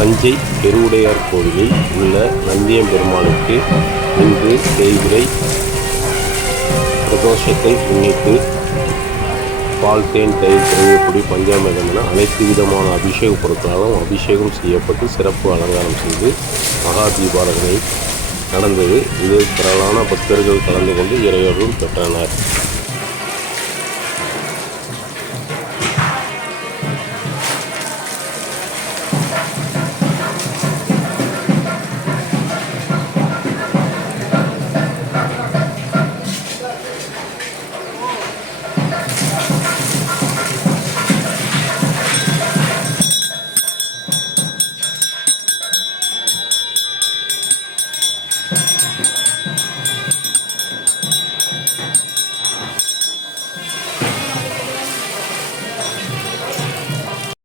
தஞ்சை பெருவுடையார் கோவிலில் உள்ள நந்தியம்பெருமானுக்கு இன்று தேய்பிறை பிரதோஷத்தை முன்னிட்டு பால், தேன், தயிர், திரவியப்பொடி, பஞ்சாமிர்தம் என அனைத்து விதமான அபிஷேக பொருட்களாலும் அபிஷேகம் செய்யப்பட்டு சிறப்பு அலங்காரம் செய்து மகா தீபாராதனை நடந்தது. இதில் திரளான பக்தர்கள் கலந்து கொண்டு இறையருள் பெற்றனர்.